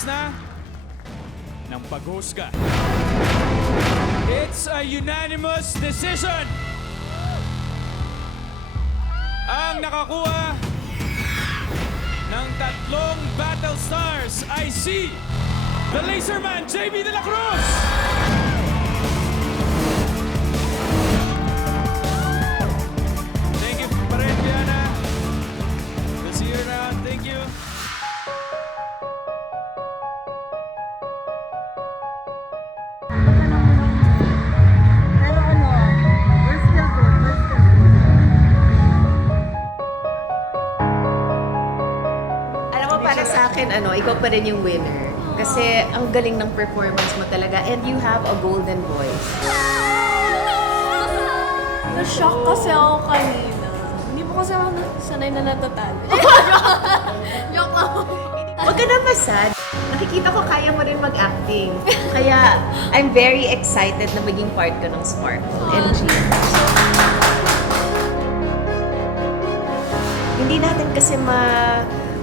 oras na ng paghusga. It's a unanimous decision. Ang nakakuha ng tatlong Battle Stars ay si The Laserman, JB De La Cruz! Thank you pa rin, Diana. We'll see you around. Thank you. Pero ano, we're still good, we're still good. Alam mo, para sa akin, ikaw pa rin yung winner. Kasi ang galing ng performance mo talaga and you have a golden voice. Na-shock kasi ako kanina. Hindi po kasi ako sanay na natatalo. Joke lang. Huwag ka na masad. Nakikita ko kaya mo rin mag-acting. Kaya I'm very excited na maging part ka ng Smart MG. Hindi natin kasi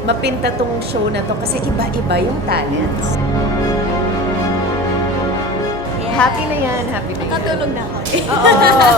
mapinta tong show na to kasi iba-iba yung talents. Happy na yan, happy na yan. Katulog na ako. Oo.